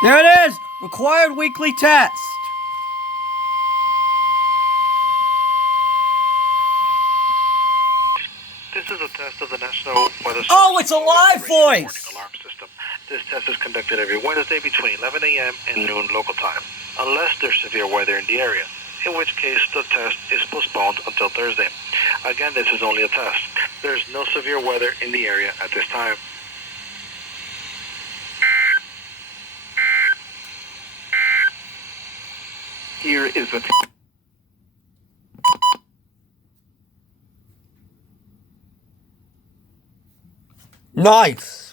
There it is! Required weekly test. This is a test of the National Weather Service. Oh, it's a live voice! Warning alarm system. This test is conducted every Wednesday between 11 a.m. and noon local time, unless there's severe weather in the area, in which case the test is postponed until Thursday. Again, this is only a test. There's no severe weather in the area at this time. Here is the Nice.